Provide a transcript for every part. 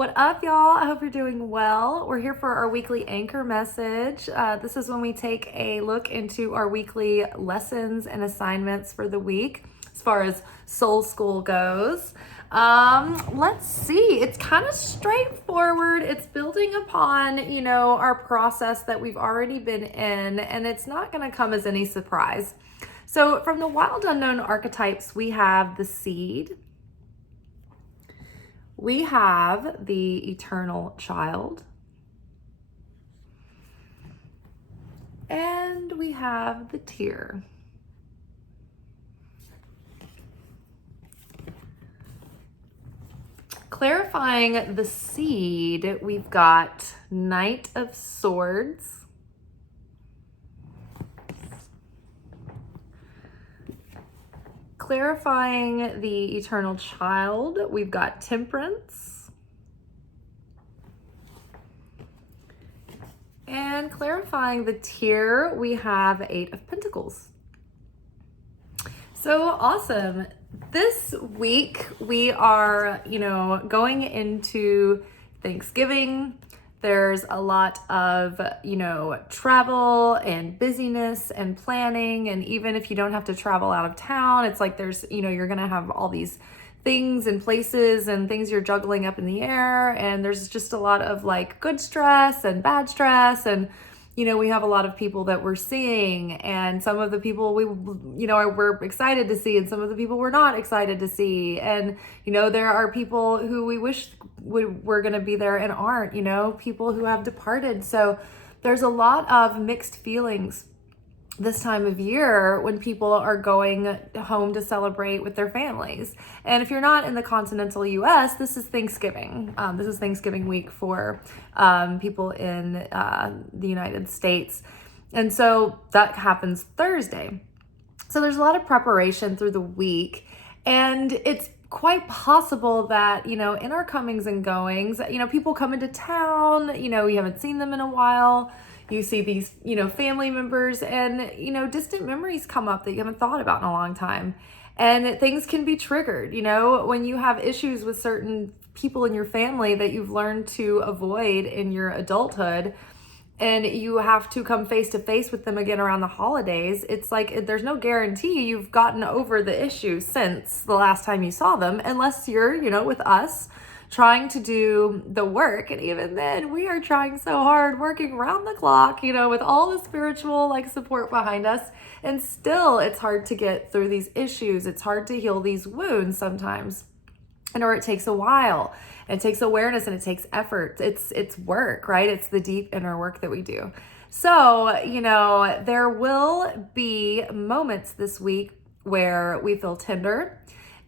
What up, y'all? I hope you're doing well. We're here for our weekly anchor message. This is when we take a look into our weekly lessons and assignments for the week as far as soul school goes. Let's see. It's kind of straightforward. It's building upon, our process that we've already been in, and it's not going to come as any surprise. So from the wild unknown archetypes, we have the seed. We have the eternal child, and we have the tear. Clarifying the seed, we've got Knight of Swords, clarifying the eternal child, we've got Temperance. And clarifying the tear, we have Eight of Pentacles. So awesome. This week we are, going into Thanksgiving. There's a lot of, travel and busyness and planning. And even if you don't have to travel out of town, it's like there's, you're going to have all these things and places and things you're juggling up in the air. And there's just a lot of like good stress and bad stress. And, we have a lot of people that we're seeing, and some of the people we're excited to see, and some of the people we're not excited to see. And, there are people who we wish were going to be there and aren't, people who have departed. So there's a lot of mixed feelings this time of year when people are going home to celebrate with their families. And if you're not in the continental US, this is Thanksgiving. This is Thanksgiving week for people in the United States. And so that happens Thursday. So there's a lot of preparation through the week. And it's quite possible that, in our comings and goings, people come into town, you haven't seen them in a while. You see these, family members, and, distant memories come up that you haven't thought about in a long time. And things can be triggered, when you have issues with certain people in your family that you've learned to avoid in your adulthood, and you have to come face to face with them again around the holidays. It's like there's no guarantee you've gotten over the issue since the last time you saw them, unless you're, with us, trying to do the work. And even then, we are trying so hard, working around the clock, with all the spiritual support behind us. And still, it's hard to get through these issues. It's hard to heal these wounds sometimes. Or it takes a while. And it takes awareness, and it takes effort. It's work, right? It's the deep inner work that we do. So, there will be moments this week where we feel tender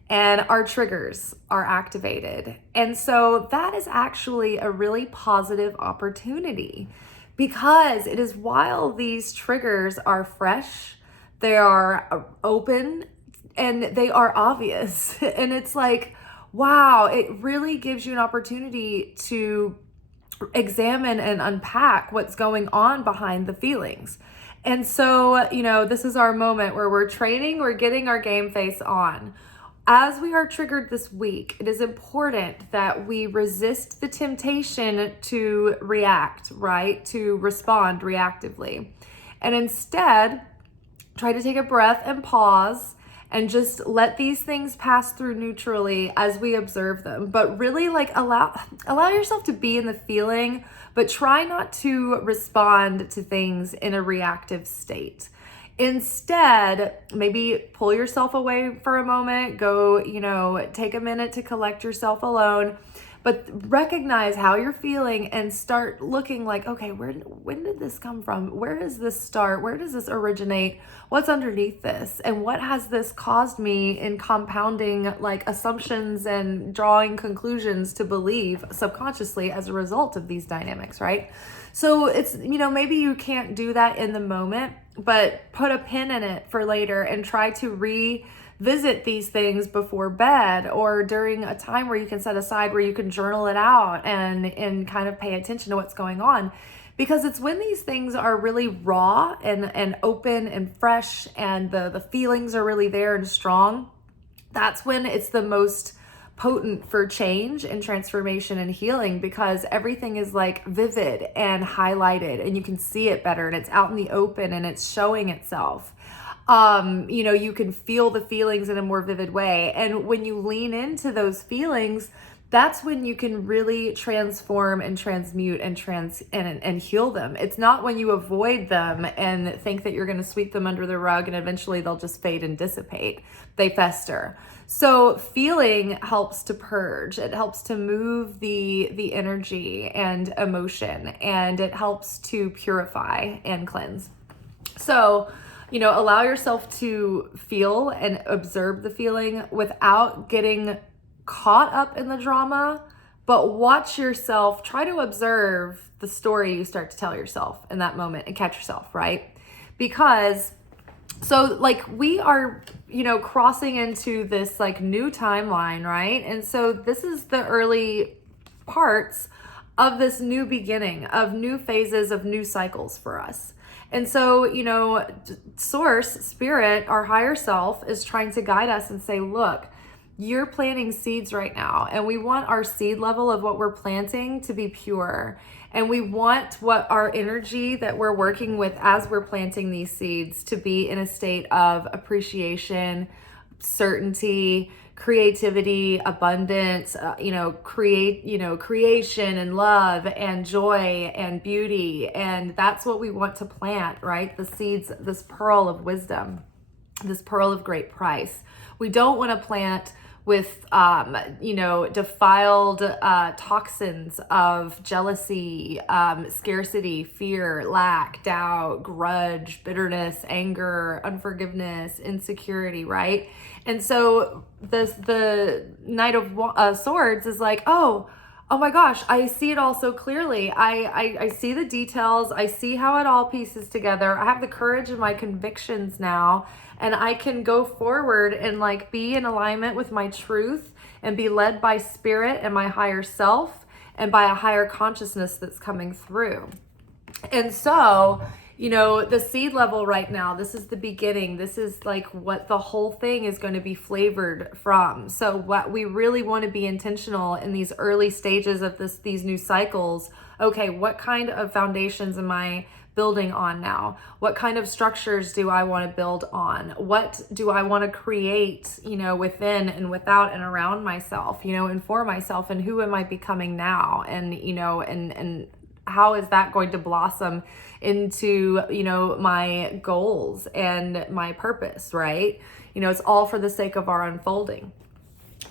and our triggers are activated. And so that is actually a really positive opportunity, because it is while these triggers are fresh, they are open, and they are obvious. And it's like, wow, it really gives you an opportunity to examine and unpack what's going on behind the feelings. And so, this is our moment where we're training, we're getting our game face on. As we are triggered this week, it is important that we resist the temptation to react, right? To respond reactively. And instead, try to take a breath and pause and just let these things pass through neutrally as we observe them. But really allow yourself to be in the feeling, but try not to respond to things in a reactive state. Instead, maybe pull yourself away for a moment, go, take a minute to collect yourself alone, but recognize how you're feeling and start looking like, okay, when did this come from? Where does this start? Where does this originate? What's underneath this? And what has this caused me in compounding assumptions and drawing conclusions to believe subconsciously as a result of these dynamics, right? So it's, maybe you can't do that in the moment, but put a pin in it for later and try to revisit these things before bed, or during a time where you can set aside where you can journal it out and kind of pay attention to what's going on. Because it's when these things are really raw and open and fresh, and the feelings are really there and strong, that's when it's the most potent for change and transformation and healing, because everything is like vivid and highlighted and you can see it better and it's out in the open and it's showing itself. You can feel the feelings in a more vivid way. And when you lean into those feelings, that's when you can really transform and transmute and heal them. It's not when you avoid them and think that you're going to sweep them under the rug and eventually they'll just fade and dissipate. They fester. So feeling helps to purge. It helps to move the energy and emotion, and it helps to purify and cleanse. So, allow yourself to feel and observe the feeling without getting caught up in the drama, but watch yourself, try to observe the story you start to tell yourself in that moment and catch yourself, right? Because we are, crossing into this like new timeline, right? And so this is the early parts of this new beginning, of new phases, of new cycles for us. And so, source, spirit, our higher self is trying to guide us and say, look, you're planting seeds right now, and we want our seed level of what we're planting to be pure. And we want what our energy that we're working with as we're planting these seeds to be in a state of appreciation, certainty, creativity, abundance, creation and love and joy and beauty. And that's what we want to plant, right? The seeds, this pearl of wisdom, this pearl of great price. We don't want to plant with, defiled toxins of jealousy, scarcity, fear, lack, doubt, grudge, bitterness, anger, unforgiveness, insecurity, right? And so the Knight of Swords is like, oh my gosh, I see it all so clearly. I see the details. I see how it all pieces together. I have the courage of my convictions now, and I can go forward and like be in alignment with my truth and be led by spirit and my higher self and by a higher consciousness that's coming through. And so, the seed level right now, this is the beginning. This is like what the whole thing is going to be flavored from. So what we really want to be intentional in these early stages of these new cycles. Okay, what kind of foundations am I building on now? What kind of structures do I want to build on? What do I want to create, within and without and around myself, and for myself, and who am I becoming now? And, and how is that going to blossom into, my goals and my purpose, right? It's all for the sake of our unfolding.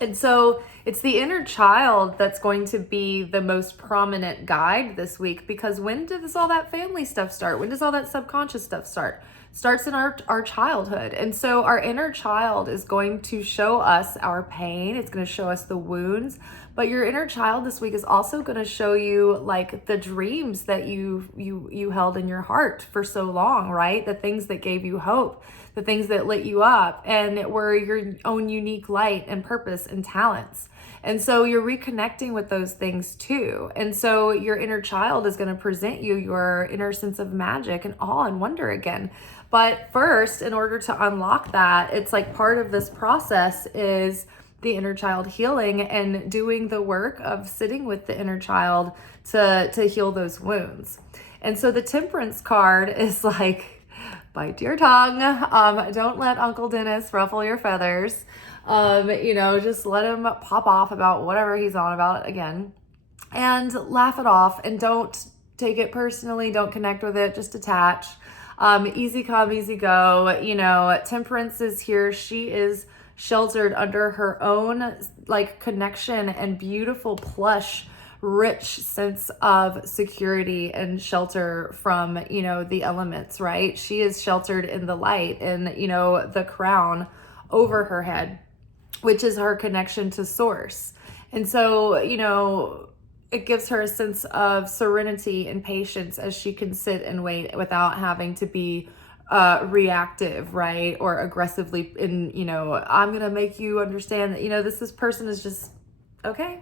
And so it's the inner child that's going to be the most prominent guide this week, because when does all that family stuff start? When does all that subconscious stuff start? Starts in our childhood. And so our inner child is going to show us our pain. It's going to show us the wounds. But your inner child this week is also going to show you like the dreams that you held in your heart for so long, right? The things that gave you hope, the things that lit you up and were your own unique light and purpose and talents. And so you're reconnecting with those things too. And so your inner child is going to present you your inner sense of magic and awe and wonder again. But first, in order to unlock that, it's like part of this process is the inner child healing and doing the work of sitting with the inner child to heal those wounds. And so the Temperance card is like, bite your tongue. Don't let Uncle Dennis ruffle your feathers. Just let him pop off about whatever he's on about again, and laugh it off, and don't take it personally. Don't connect with it. Just detach. Easy come, easy go. Temperance is here. She is sheltered under her own like connection and beautiful, plush, rich sense of security and shelter from, the elements, right? She is sheltered in the light and, the crown over her head, which is her connection to source. And so, it gives her a sense of serenity and patience as she can sit and wait without having to be reactive, right? Or aggressively I'm going to make you understand that, this person is just, okay.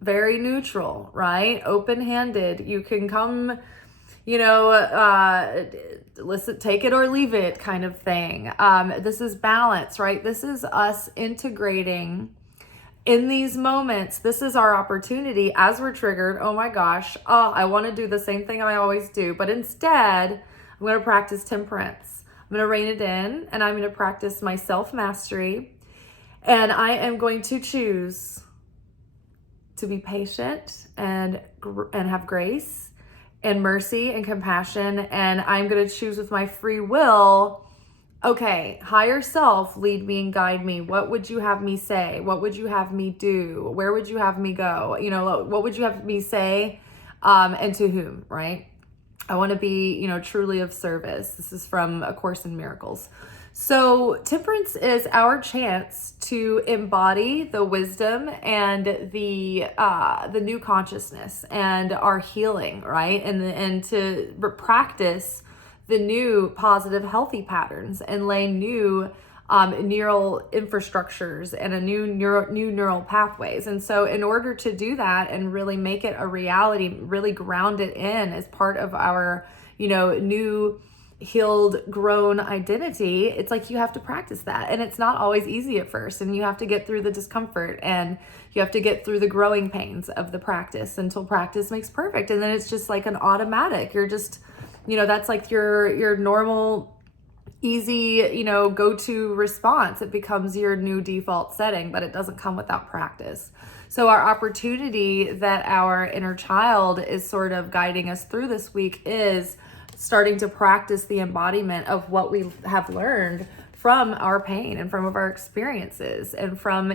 Very neutral, right? Open-handed. You can come, listen, take it or leave it kind of thing. This is balance, right? This is us integrating in these moments. This is our opportunity as we're triggered. Oh my gosh. Oh, I want to do the same thing I always do. But instead, I'm going to practice temperance. I'm going to rein it in, and I'm going to practice my self-mastery. And I am going to choose to be patient and have grace and mercy and compassion. And I'm going to choose with my free will, okay, higher self, lead me and guide me. What would you have me say? What would you have me do? Where would you have me go? What would you have me say? And to whom, right? I want to be, truly of service. This is from A Course in Miracles. So temperance is our chance to embody the wisdom and the new consciousness and our healing, right? And to practice the new positive healthy patterns and lay new neural infrastructures and a new neural pathways. And so in order to do that and really make it a reality, really ground it in as part of our, new healed, grown identity, it's like you have to practice that. And it's not always easy at first. And you have to get through the discomfort and you have to get through the growing pains of the practice until practice makes perfect. And then it's just like an automatic. You're just, that's like your normal, easy, go-to response. It becomes your new default setting, but it doesn't come without practice. So our opportunity that our inner child is sort of guiding us through this week is starting to practice the embodiment of what we have learned from our pain and from our experiences and from,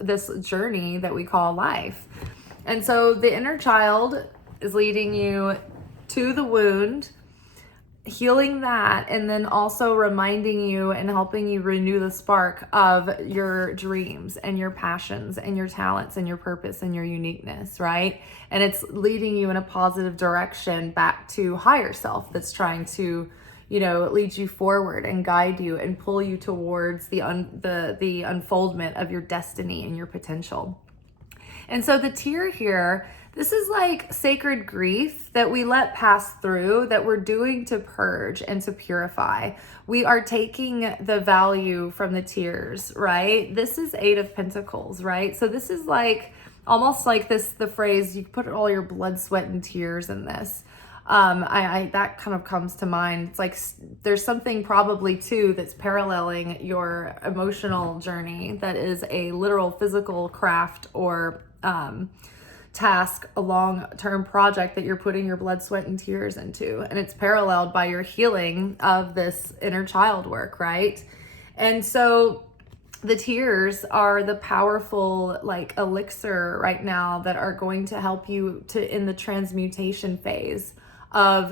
this journey that we call life. And so the inner child is leading you to the wound, healing that, and then also reminding you and helping you renew the spark of your dreams and your passions and your talents and your purpose and your uniqueness, right? And it's leading you in a positive direction back to higher self that's trying to, lead you forward and guide you and pull you towards the unfoldment of your destiny and your potential. And so the tear here, this is like sacred grief that we let pass through, that we're doing to purge and to purify. We are taking the value from the tears, right? This is 8 of Pentacles, right? So this is like, almost like the phrase, you put all your blood, sweat, and tears in this. That kind of comes to mind. It's like there's something probably too that's paralleling your emotional journey that is a literal physical craft or task, a long-term project that you're putting your blood, sweat, and tears into. And it's paralleled by your healing of this inner child work, right? And so the tears are the powerful elixir right now that are going to help you in the transmutation phase of,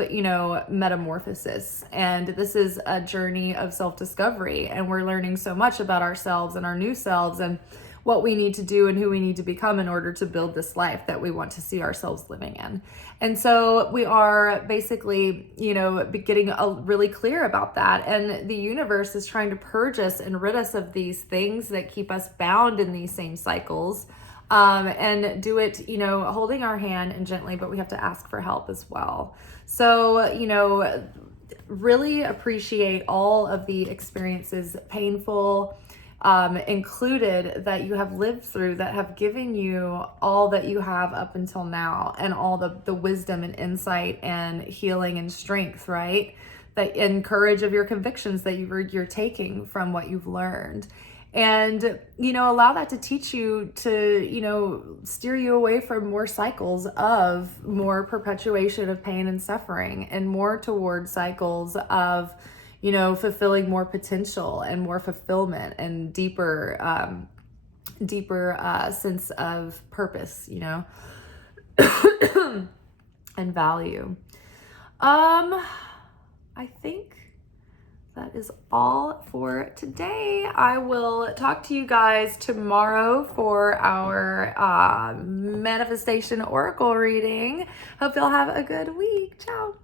metamorphosis. And this is a journey of self-discovery, and we're learning so much about ourselves and our new selves and what we need to do and who we need to become in order to build this life that we want to see ourselves living in. And so we are basically, getting really clear about that. And the universe is trying to purge us and rid us of these things that keep us bound in these same cycles. And do it, holding our hand and gently, but we have to ask for help as well. So, really appreciate all of the experiences, painful, included, that you have lived through, that have given you all that you have up until now, and all the wisdom and insight and healing and strength, right? And courage of your convictions that you're taking from what you've learned. And, allow that to teach you to, steer you away from more cycles of more perpetuation of pain and suffering, and more towards cycles of, fulfilling more potential and more fulfillment and deeper sense of purpose, and value. I think that is all for today. I will talk to you guys tomorrow for our manifestation oracle reading. Hope y'all have a good week. Ciao.